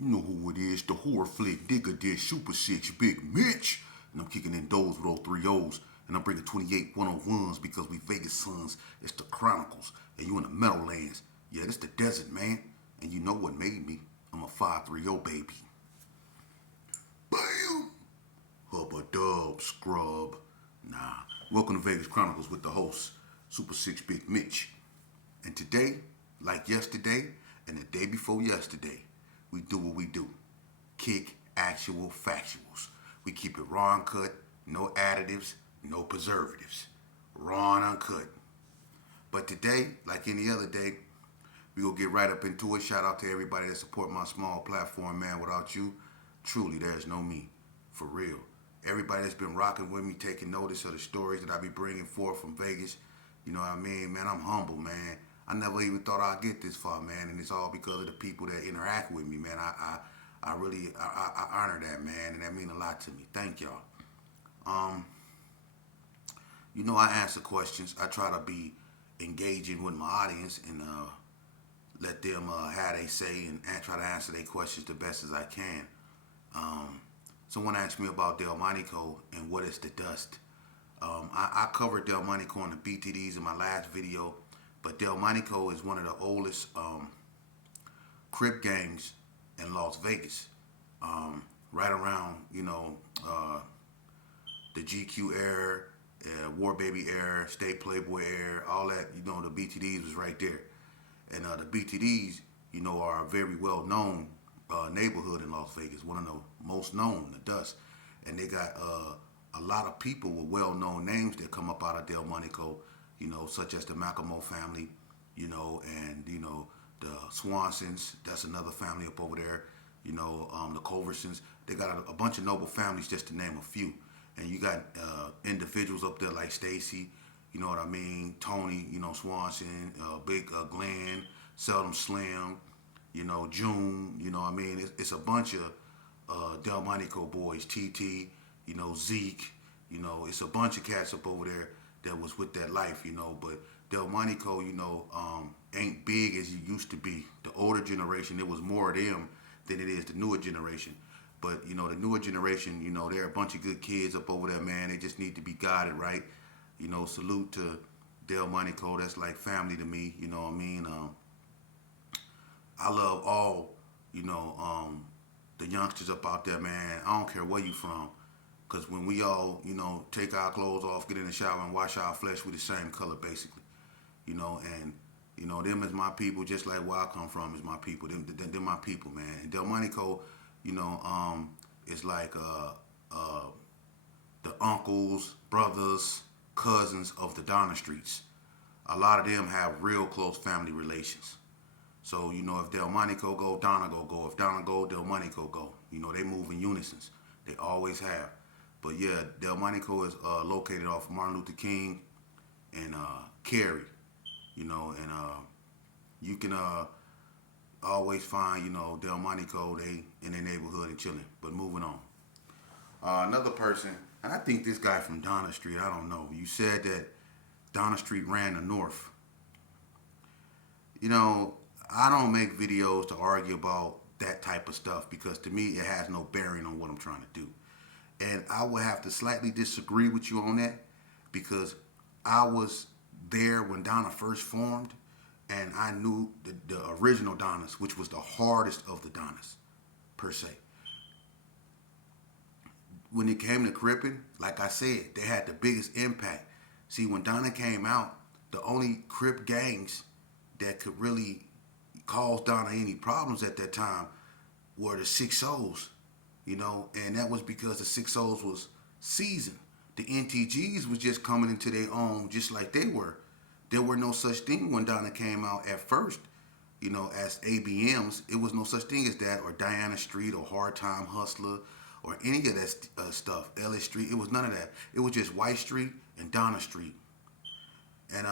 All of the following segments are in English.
You know who it is, the horror flick digger did Super 6 Big Mitch. And I'm kicking in those with those three O's. And I'm bringing 28 101s because we Vegas sons. It's the Chronicles. And you in the Meadowlands. Yeah, it's the desert, man. And you know what made me? I'm a 530 baby. Bam! Hubba dub, scrub. Nah. Welcome to Vegas Chronicles with the host, Super 6 Big Mitch. And today, like yesterday and the day before yesterday, we do what we do. Kick actual factuals. We keep it raw and cut, no additives, no preservatives. Raw and uncut. But today, like any other day, we gonna get right up into it. Shout out to everybody that support my small platform, man. Without you, truly, there's no me. For real. Everybody that's been rocking with me, taking notice of the stories that I be bringing forth from Vegas. You know what I mean, man? I'm humble, man. I never even thought I'd get this far, man, and it's all because of the people that interact with me, man. I really honor that, man, and that means a lot to me. Thank y'all. Um, you know, I answer questions. I try to be engaging with my audience and let them have they say and try to answer their questions the best as I can. Um, Someone asked me about Delmonico and what is the dust. I covered Delmonico on the BTDs in my last video, but Delmonico is one of the oldest Crip gangs in Las Vegas. Right around, the GQ era, War Baby era, State Playboy era, all that, the BTDs was right there. And the BTDs, are a very well known neighborhood in Las Vegas, one of the most known, the Dust. And they got a lot of people with well known names that come up out of Delmonico, such as the Macklemore family, and the Swansons, that's another family up over there, the Culversons. They got a bunch of noble families, just to name a few. And you got individuals up there like Stacy, you know what I mean, Tony, Swanson, Big Glenn, Seldom Slim, June, what I mean. It's a bunch of Delmonico boys, TT, Zeke, it's a bunch of cats up over there that was with that life, but Delmonico, ain't big as it used to be. The older generation, it was more of them than it is the newer generation. But, the newer generation, they're a bunch of good kids up over there, man. They just need to be guided right. Salute to Delmonico. That's like family to me, you know what I mean? I love all, the youngsters up out there, man. I don't care where you from. Because when we all, take our clothes off, get in the shower, and wash our flesh, we the same color, basically. And, them is my people, just like where I come from is my people. Them my people, man. And Delmonico, it's like the uncles, brothers, cousins of the Donna Streets. A lot of them have real close family relations. So, if Delmonico go, Donna go. If Donna go, Delmonico go. They move in unison. They always have. But yeah, Delmonico is located off Martin Luther King and Cary, and you can always find, Delmonico, they in their neighborhood and chilling. But moving on. Another person, and I think this guy from Donna Street, I don't know. You said that Donna Street ran the North. I don't make videos to argue about that type of stuff because to me it has no bearing on what I'm trying to do. And I would have to slightly disagree with you on that because I was there when Donna first formed and I knew the original Donnas, which was the hardest of the Donnas, per se. When it came to Crippin', like I said, they had the biggest impact. See, when Donna came out, the only Crip gangs that could really cause Donna any problems at that time were the 6-0s, and that was because the 6-0s was seasoned. The NTGs was just coming into their own just like they were. There were no such thing when Donna came out at first, as ABMs. It was no such thing as that, or Diana Street, or Hard Time Hustler, or any of that stuff. Ellis Street, it was none of that. It was just White Street and Donna Street. And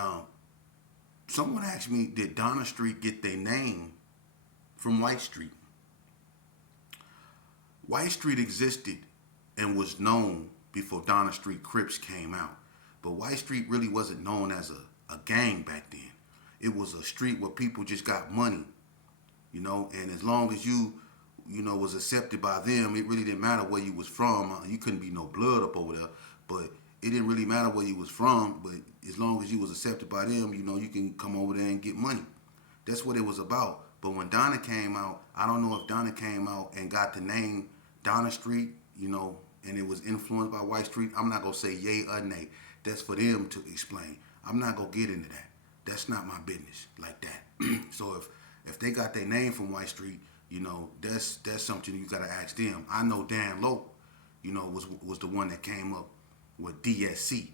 someone asked me, did Donna Street get their name from White Street? White Street existed and was known before Donna Street Crips came out. But White Street really wasn't known as a gang back then. It was a street where people just got money, and as long as you was accepted by them. It really didn't matter where you was from. You couldn't be no blood up over there, but it didn't really matter where you was from. But as long as you was accepted by them, you can come over there and get money. That's what it was about. But when Donna came out, I don't know if Donna came out and got the name Donna Street, and it was influenced by White Street. I'm not gonna say yay or nay. That's for them to explain. I'm not gonna get into that. That's not my business like that. So if they got their name from White Street, that's something you gotta ask them. I know Dan Lope, was the one that came up with DSC,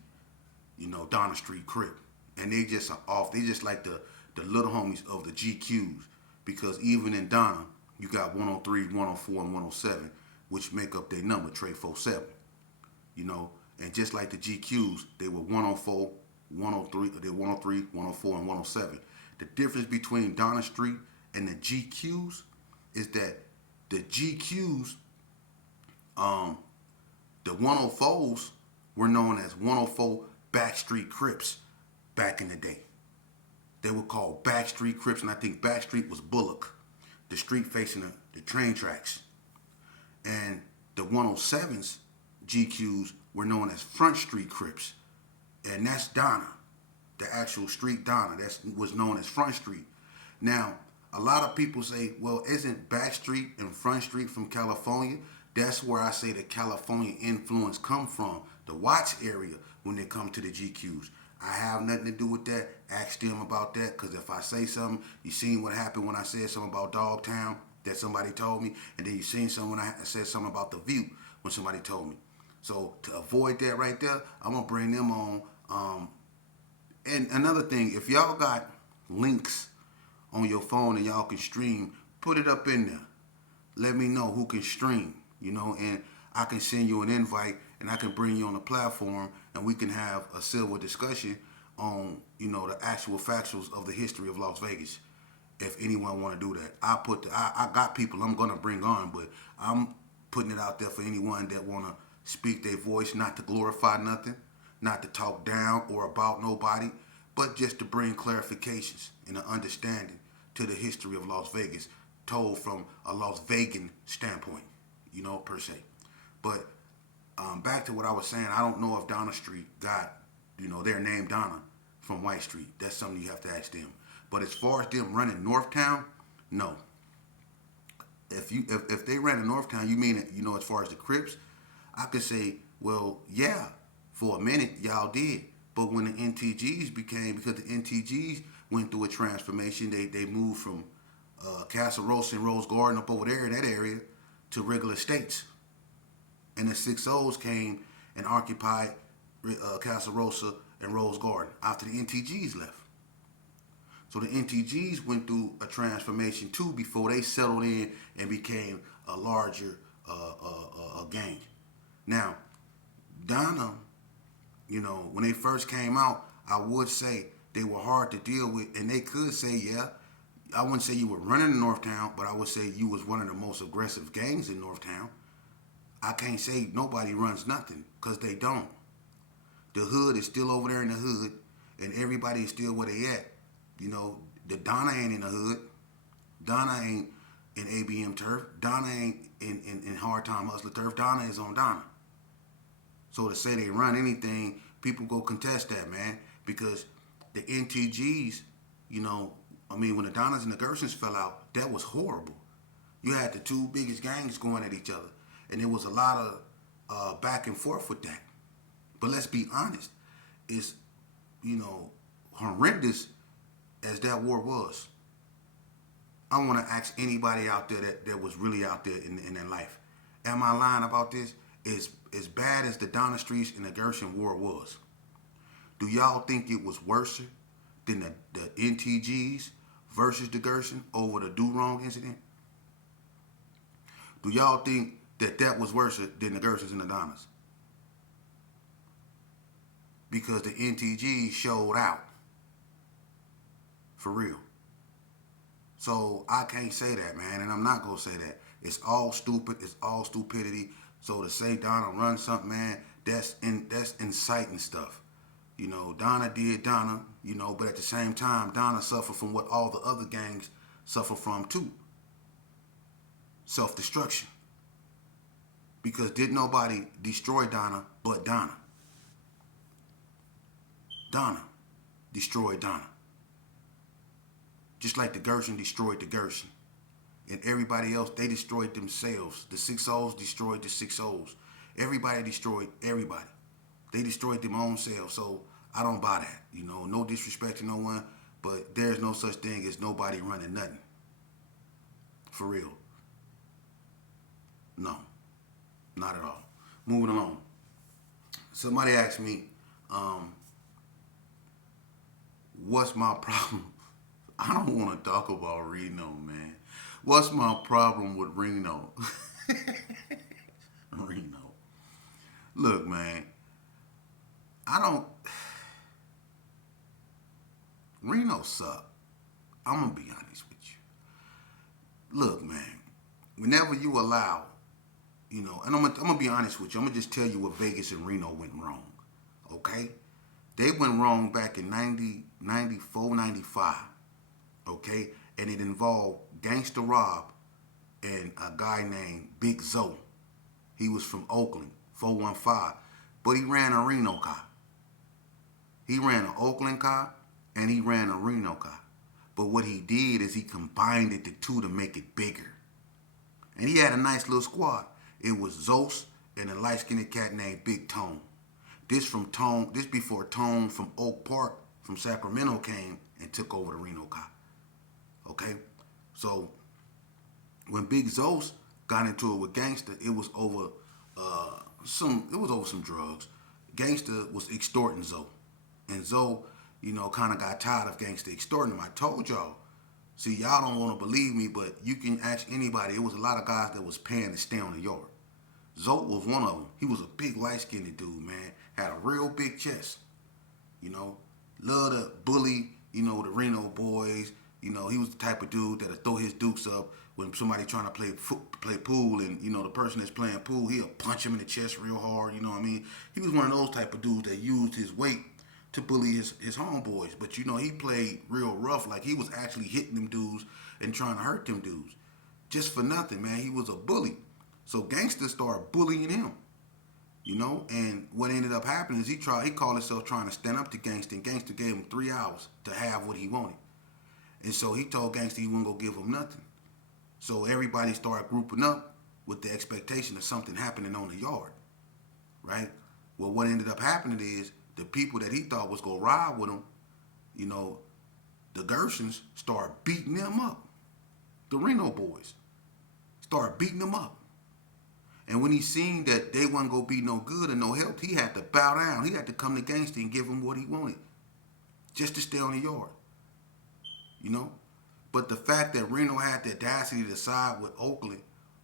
Donna Street Crip, and they just are off. They just like the little homies of the GQs, because even in Donna, you got 103, 104, and 107, which make up their number, Trey 47. And just like the GQs, they were 104, 103, they were 103, 104, and 107. The difference between Donna Street and the GQs is that the GQs, the 104s were known as 104 Backstreet Crips back in the day. They were called Backstreet Crips, and I think Backstreet was Bullock, the street facing the train tracks. And the 107s, GQs, were known as Front Street Crips, and that's Donna, the actual street Donna. That was known as Front Street. Now, a lot of people say, well, isn't Backstreet and Front Street from California? That's where I say the California influence come from, the Watts area, when they come to the GQs. I have nothing to do with that. Ask them about that, because if I say something, you seen what happened when I said something about Dogtown that somebody told me, and then you seen something when I said something about The View when somebody told me. So to avoid that right there, I'm going to bring them on. And another thing, if y'all got links on your phone and y'all can stream, put it up in there. Let me know who can stream, and I can send you an invite, and I can bring you on the platform, and we can have a civil discussion on, the actual factuals of the history of Las Vegas. If anyone want to do that, I got people I'm gonna bring on, but I'm putting it out there for anyone that want to speak their voice, not to glorify nothing, not to talk down or about nobody, but just to bring clarifications and an understanding to the history of Las Vegas, told from a Las Vegan standpoint, per se. But back to what I was saying, I don't know if Donna Street got, their name Donna from White Street. That's something you have to ask them. But as far as them running Northtown, no. If they ran in Northtown, you mean, as far as the Crips, I could say, well, yeah, for a minute y'all did. But when the NTGs because the NTGs went through a transformation, they moved from Casa Rosa and Rose Garden up over there in that area to regular estates. And the 6-0s came and occupied Casa Rosa and Rose Garden after the NTGs left. So the NTGs went through a transformation too before they settled in and became a larger gang. Now, Donna, when they first came out, I would say they were hard to deal with, and they could say, yeah, I wouldn't say you were running in Northtown, but I would say you was one of the most aggressive gangs in Northtown. I can't say nobody runs nothing, because they don't. The hood is still over there in the hood, and everybody is still where they at. The Donna ain't in the hood. Donna ain't in ABM turf. Donna ain't in hard time hustler turf. Donna is on Donna. So to say they run anything, people go contest that, man. Because the NTGs, when the Donnas and the Gersons fell out, that was horrible. You had the two biggest gangs going at each other. And there was a lot of back and forth with that. But let's be honest. It's, horrendous as that war was. I want to ask anybody out there that was really out there in their life. Am I lying about this? As bad as the Donna Streets and the Gershon war was, do y'all think it was worse than the NTGs versus the Gershon over the Do-Wrong incident? Do y'all think that was worse than the Gershons and the Donnas? Because the NTGs showed out. For real. So I can't say that, man, and I'm not going to say that. It's all stupid. It's all stupidity. So to say Donna run something, man, that's inciting stuff. Donna did Donna, but at the same time, Donna suffered from what all the other gangs suffer from too. self-destruction. Because did nobody destroy Donna but Donna. Donna destroyed Donna. Just like the Gershon destroyed the Gershon. And everybody else, they destroyed themselves. The 6 O's destroyed the 6 O's. Everybody destroyed everybody. They destroyed their own selves. So I don't buy that. You know, no disrespect to no one, but there's no such thing as nobody running nothing. For real. No, not at all. Moving along. Somebody asked me, what's my problem? I don't want to talk about Reno, man. What's my problem with Reno? Reno. Look, man. I don't. Reno suck. I'm going to be honest with you. Look, man. Whenever you allow, you know, and I'm gonna be honest with you. I'm going to just tell you what Vegas and Reno went wrong. Okay? They went wrong back in 90, 94, 95. Okay? And it involved Gangsta Rob and a guy named Big Zoe. He was from Oakland, 415. But he ran a Reno car. He ran an Oakland car and he ran a Reno car. But what he did is he combined the two to make it bigger. And he had a nice little squad. It was Zos and a light-skinned cat named Big Tone. This before Tone from Oak Park, from Sacramento came and took over the Reno car. Okay? So when Big Zos got into it with Gangsta, it was over some drugs. Gangsta was extorting Zoe. And Zoe, you know, kind of got tired of Gangsta extorting him. I told y'all. See, y'all don't want to believe me, but you can ask anybody. It was a lot of guys that was paying to stay on the yard. Zoe was one of them. He was a big, light-skinned dude, man. Had a real big chest. You know, loved to bully, you know, the Reno boys. You know, he was the type of dude that'll throw his dukes up when somebody trying to play pool, and, you know, the person that's playing pool, he'll punch him in the chest real hard, you know what I mean? He was one of those type of dudes that used his weight to bully his homeboys. But, you know, he played real rough. Like, he was actually hitting them dudes and trying to hurt them dudes. Just for nothing, man. He was a bully. So Gangsta started bullying him, you know? And what ended up happening is he called himself trying to stand up to Gangsta, and Gangsta gave him 3 hours to have what he wanted. And so he told Gangsta he wasn't going to give him nothing. So everybody started grouping up with the expectation of something happening on the yard, right? Well, what ended up happening is the people that he thought was going to ride with him, you know, the Gershons started beating them up. The Reno boys started beating them up. And when he seen that they wasn't going to be no good and no help, he had to bow down. He had to come to Gangsta and give him what he wanted just to stay on the yard, you know? But the fact that Reno had the audacity to side with Oakland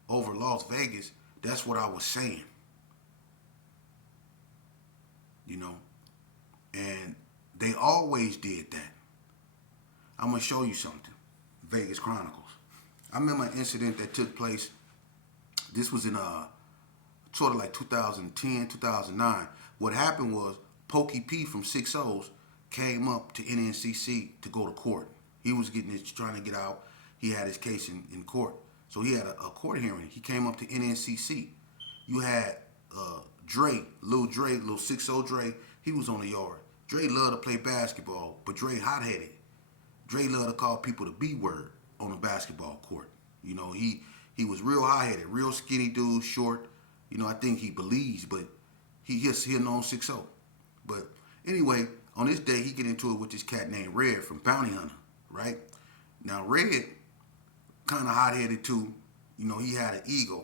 over Las Vegas, that's what I was saying. You know? And they always did that. I'm going to show you something. Vegas Chronicles. I remember an incident that took place. This was in sort of like 2010, 2009. What happened was Pokey P from 6 O's came up to NNCC to go to court. He was trying to get out. He had his case in court. So he had a court hearing. He came up to NNCC. You had Lil 6 O Dre. He was on the yard. Dre loved to play basketball, but Dre hot-headed. Dre loved to call people the B word on the basketball court. You know, he was real hot-headed, real skinny dude, short. You know, I think he believes, but he's known 6 O. But anyway, on this day, he get into it with this cat named Red from Bounty Hunter. Right? Now, Red, kind of hot-headed too. You know, he had an ego.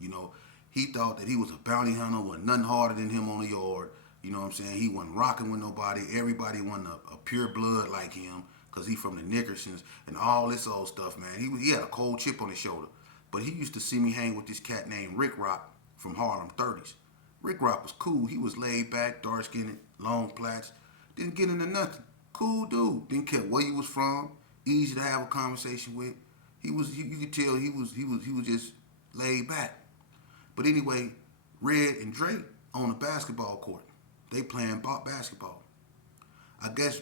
You know, he thought that he was a bounty hunter, wasn't nothing harder than him on the yard. You know what I'm saying? He wasn't rocking with nobody. Everybody wanted a pure blood like him because he from the Nickersons and all this old stuff, man. He had a cold chip on his shoulder. But he used to see me hang with this cat named Rick Rock from Harlem 30s. Rick Rock was cool. He was laid back, dark-skinned, long plaits. Didn't get into nothing. Cool dude. Didn't care where you was from. Easy to have a conversation with. You could tell he was just laid back. But anyway, Red and Dre on the basketball court. They playing basketball. I guess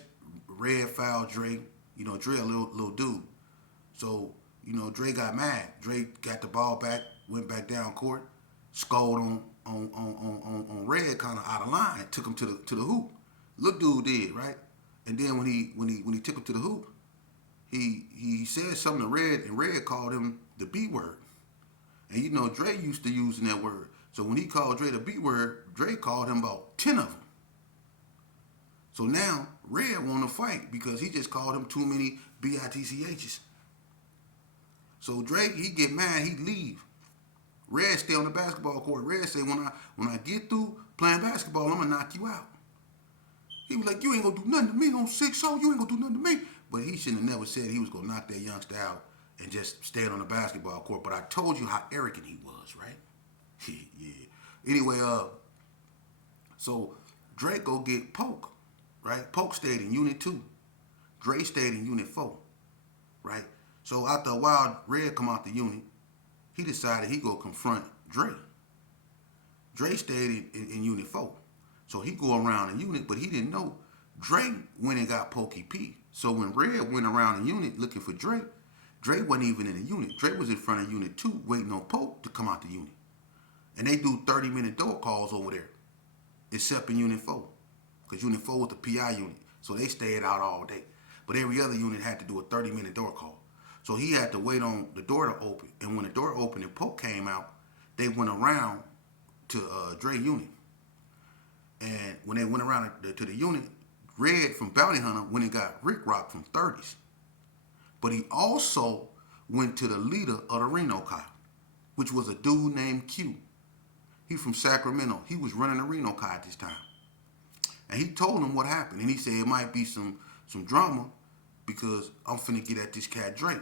Red fouled Dre. You know, Dre a little dude. So Dre got mad. Dre got the ball back, went back down court, scored on Red kind of out of line, took him to the hoop. Look, dude did right, and then when he took him to the hoop, he said something to Red, and Red called him the B word. And Dre used to using that word. So when he called Dre the B word, Dre called him about 10 of them. So now Red want to fight because he just called him too many BITCHs. So Dre, he get mad, he leave. Red stay on the basketball court. Red say, when I get through playing basketball, I'm gonna knock you out. He was like, you ain't gonna do nothing to me on 6-0, you ain't gonna do nothing to me. But he shouldn't have never said he was gonna knock that youngster out and just stay on the basketball court. But I told you how arrogant he was, right? Yeah. Anyway, so Dre go get Poke, right? Poke stayed in Unit 2. Dre stayed in Unit 4, right? So after a while, Red come out the unit. He decided he go confront Dre. Dre stayed in Unit 4. So he go around the unit, but he didn't know Dre went and got Pokey P. So when Red went around the unit looking for Dre wasn't even in the unit. Dre was in front of Unit 2 waiting on Poke to come out the unit. And they do 30-minute door calls over there, except in Unit 4. Because Unit 4 was the PI unit. So they stayed out all day. But every other unit had to do a 30-minute door call. So he had to wait on the door to open. And when the door opened and Poke came out, they went around to Dre unit. And when they went around to the unit, Red from Bounty Hunter went and got Rick Rock from 30s. But he also went to the leader of the Reno Kai, which was a dude named Q. He from Sacramento. He was running the Reno Kai at this time. And he told him what happened. And he said it might be some drama because I'm finna get at this cat Drake.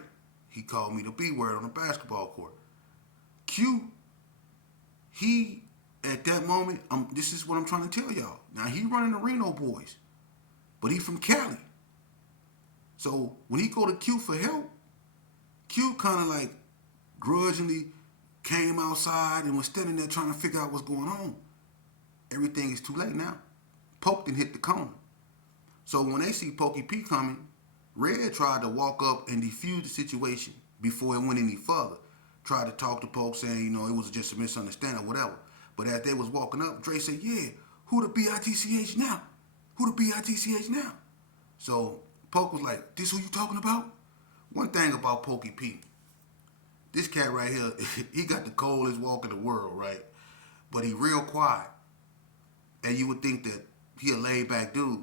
He called me the B word on the basketball court. Q, he, at that moment, this is what I'm trying to tell y'all. Now, he running the Reno boys, but he from Cali. So when he go to Q for help, Q kind of like grudgingly came outside and was standing there trying to figure out what's going on. Everything is too late now. Poke done hit the corner. So when they see Pokey P coming, Red tried to walk up and defuse the situation before it went any further. Tried to talk to Poke saying, it was just a misunderstanding or whatever. But as they was walking up, Dre said, yeah, who the BITCH now? Who the BITCH now? So Poke was like, this who you talking about? One thing about Pokey P, this cat right here, he got the coldest walk in the world, right? But he real quiet. And you would think that he a laid back dude.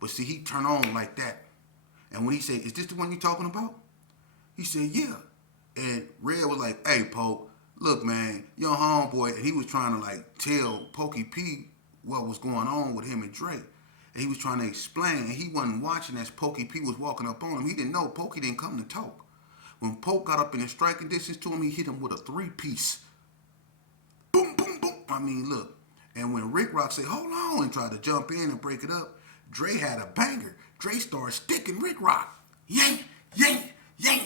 But see, he turn on like that. And when he said, is this the one you talking about? He said, yeah. And Red was like, hey, Poke, look, man, your homeboy. And he was trying to like tell Pokey P what was going on with him and Dre. And he was trying to explain. And he wasn't watching as Pokey P was walking up on him. He didn't know Pokey didn't come to talk. When Poke got up in the striking distance to him, he hit him with a 3-piece. Boom, boom, boom. I mean, look. And when Rick Rock said, hold on, and tried to jump in and break it up, Dre had a banger. Dre started sticking Rick Rock. Yank, yank, yank.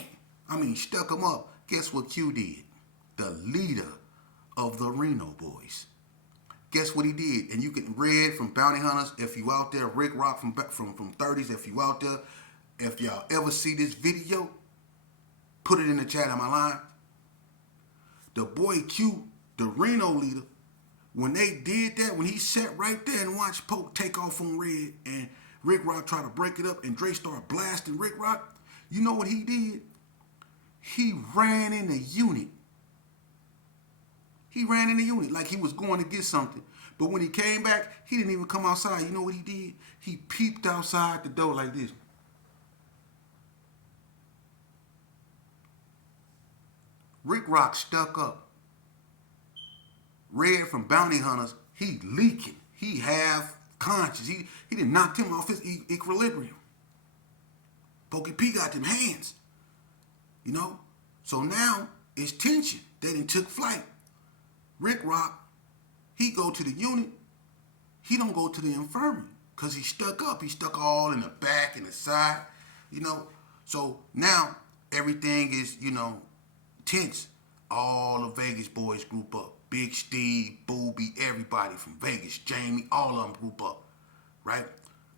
I mean, stuck him up. Guess what Q did? The leader of the Reno boys. Guess what he did? And you can Red from Bounty Hunters, if you out there, Rick Rock from 30s, if you out there, if y'all ever see this video, put it in the chat on my line. The boy Q, the Reno leader, when they did that, when he sat right there and watched Poke take off on Red and Rick Rock try to break it up and Dre started blasting Rick Rock, you know what he did? He ran in the unit. He ran in the unit like he was going to get something. But when he came back, he didn't even come outside. You know what he did? He peeped outside the door like this. Rick Rock stuck up. Red from Bounty Hunters, he leaking. He half conscious. He done knocked him off his equilibrium. Pokey P got them hands. So now it's tension. They done took flight. Rick Rock, he go to the unit. He don't go to the infirmary because he stuck up. He stuck all in the back and the side, So now everything is, tense. All the Vegas boys group up. Big Steve, Booby, everybody from Vegas, Jamie, all of them group up, right?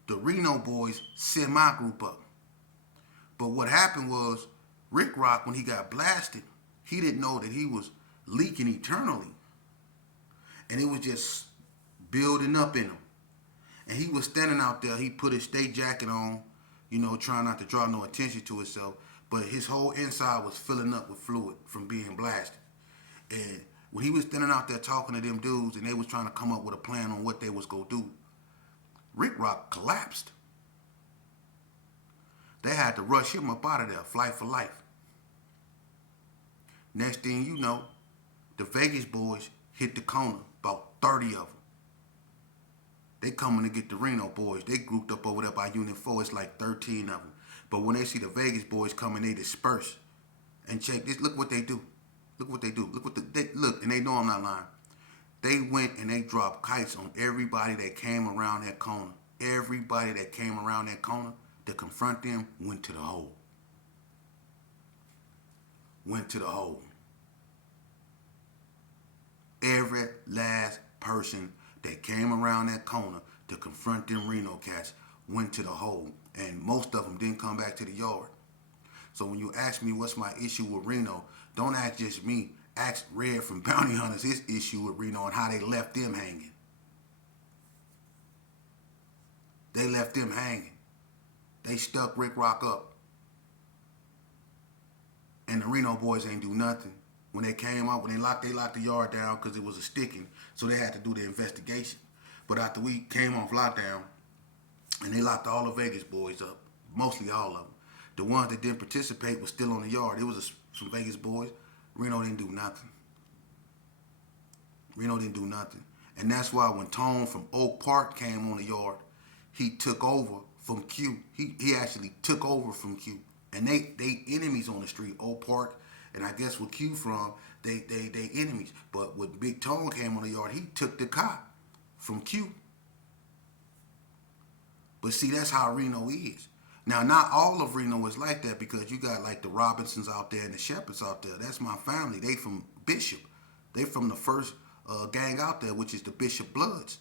The Reno boys semi-group up. But what happened was Rick Rock, when he got blasted, he didn't know that he was leaking eternally. And it was just building up in him. And he was standing out there. He put his state jacket on, trying not to draw no attention to himself. But his whole inside was filling up with fluid from being blasted. And when he was standing out there talking to them dudes and they was trying to come up with a plan on what they was going to do, Rick Rock collapsed. They had to rush him up out of there, flight for life. Next thing you know, the Vegas boys hit the corner, about 30 of them. They coming to get the Reno boys. They grouped up over there by Unit 4. It's like 13 of them. But when they see the Vegas boys coming, they disperse. And check this. Look what they do. Look what they do. Look, and they know I'm not lying. They went and they dropped kites on everybody that came around that corner. Everybody that came around that corner to confront them went to the hole. Went to the hole. Every last person that came around that corner to confront them Reno cats went to the hole. And most of them didn't come back to the yard. So when you ask me what's my issue with Reno, don't ask just me. Ask Red from Bounty Hunters his issue with Reno and how they left them hanging. They left them hanging. They stuck Rick Rock up. And the Reno boys ain't do nothing. When they came out, when they locked the yard down because it was a sticking, so they had to do the investigation. But after we came off lockdown, and they locked all the Vegas boys up, mostly all of them. The ones that didn't participate was still on the yard. It was some Vegas boys. Reno didn't do nothing. Reno didn't do nothing. And that's why when Tone from Oak Park came on the yard, he took over from Q. He actually took over from Q. And they enemies on the street, Oak Park, and I guess where Q from, they enemies. But when Big Tone came on the yard, he took the cop from Q. But see, that's how Reno is. Now, not all of Reno is like that because you got like the Robinsons out there and the Shepherds out there. That's my family. They from Bishop. They from the first gang out there, which is the Bishop Bloods.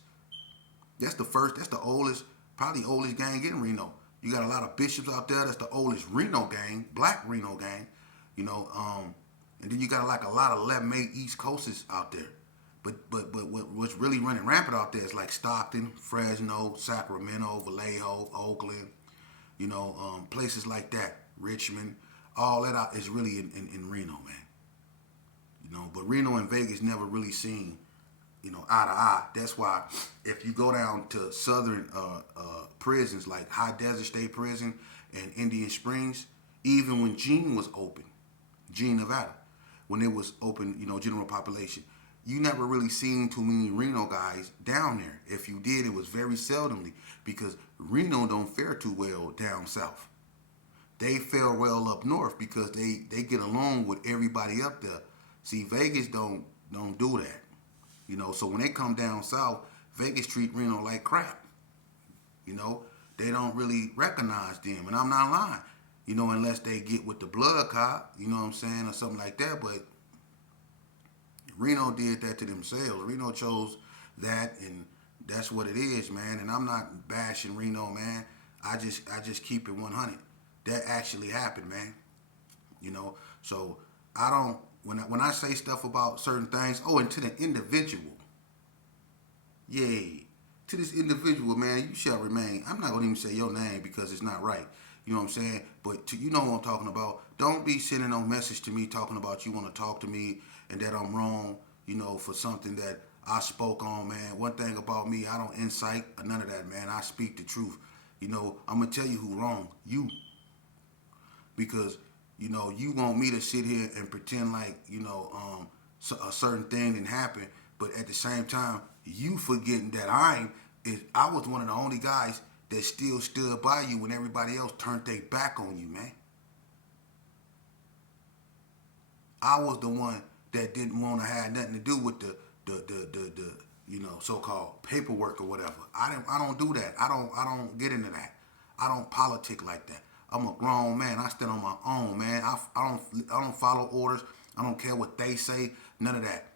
That's the oldest, probably oldest gang in Reno. You got a lot of Bishops out there. That's the oldest Reno gang, black Reno gang. And then you got like a lot of 11-8 East Coasters out there. But what's really running rampant out there is like Stockton, Fresno, Sacramento, Vallejo, Oakland, places like that, Richmond. All that out is really in Reno, man. But Reno and Vegas never really seen, eye to eye. That's why if you go down to southern prisons like High Desert State Prison and Indian Springs, even when Gene was open, Gene, Nevada, when it was open, general population, you never really seen too many Reno guys down there. If you did, it was very seldomly because Reno don't fare too well down south. They fare well up north because they get along with everybody up there. See, Vegas don't do that. So when they come down south, Vegas treat Reno like crap. They don't really recognize them. And I'm not lying. Unless they get with the blood cop, you know what I'm saying, or something like that. But Reno did that to themselves. Reno chose that, and that's what it is, man. And I'm not bashing Reno, man. I just keep it 100. That actually happened, man. So I don't when I say stuff about certain things. Oh, and to the individual, to this individual, man, you shall remain. I'm not gonna even say your name because it's not right. You know what I'm saying? But you know what I'm talking about. Don't be sending no message to me talking about you want to talk to me and that I'm wrong, for something that I spoke on, man. One thing about me, I don't incite or none of that, man. I speak the truth. I'm going to tell you who wrong. You. Because, you want me to sit here and pretend like, a certain thing didn't happen. But at the same time, you forgetting that I was one of the only guys that still stood by you when everybody else turned their back on you, man. I was the one that didn't want to have nothing to do with the so-called paperwork or whatever. I don't do that. I don't get into that. I don't politic like that. I'm a grown man. I stand on my own, man. I don't follow orders. I don't care what they say. None of that.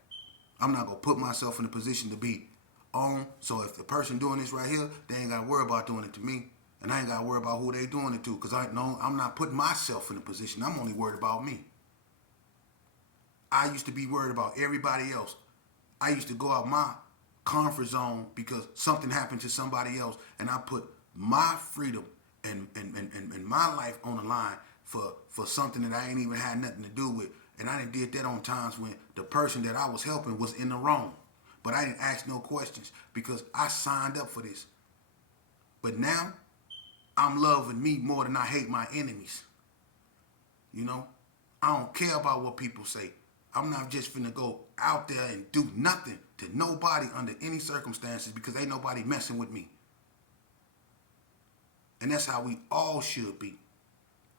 I'm not gonna put myself in a position to be on. So if the person doing this right here, they ain't gotta worry about doing it to me. And I ain't got to worry about who they doing it to, because I know I'm not putting myself in a position. I'm only worried about me. I used to be worried about everybody else. I used to go out my comfort zone because something happened to somebody else, and I put my freedom and my life on the line for something that I ain't even had nothing to do with. And I did that on times when the person that I was helping was in the wrong. But I didn't ask no questions because I signed up for this. But now, I'm loving me more than I hate my enemies. You know? I don't care about what people say. I'm not just finna go out there and do nothing to nobody under any circumstances because ain't nobody messing with me. And that's how we all should be.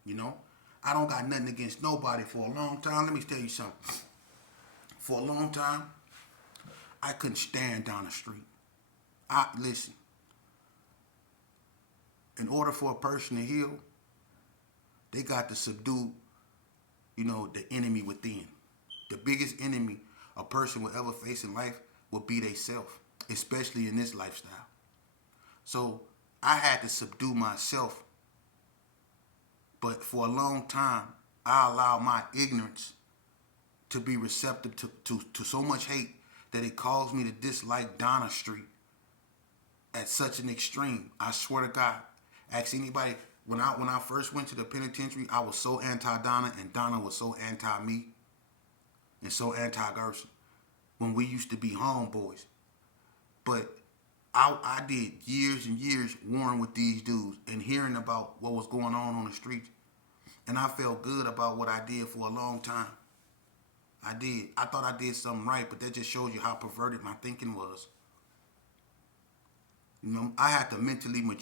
You know? I don't got nothing against nobody for a long time. Let me tell you something. For a long time, I couldn't stand Donna Street. Listen. In order for a person to heal, they got to subdue, the enemy within. The biggest enemy a person will ever face in life will be they self, especially in this lifestyle. So I had to subdue myself. But for a long time, I allowed my ignorance to be receptive to so much hate that it caused me to dislike Donna Street at such an extreme. I swear to God. Ask anybody, when I first went to the penitentiary, I was so anti-Donna, and Donna was so anti-me and so anti-Gerson when we used to be homeboys. But I did years and years warring with these dudes and hearing about what was going on the streets. And I felt good about what I did for a long time. I did. I thought I did something right, but that just shows you how perverted my thinking was. I had to mentally mature.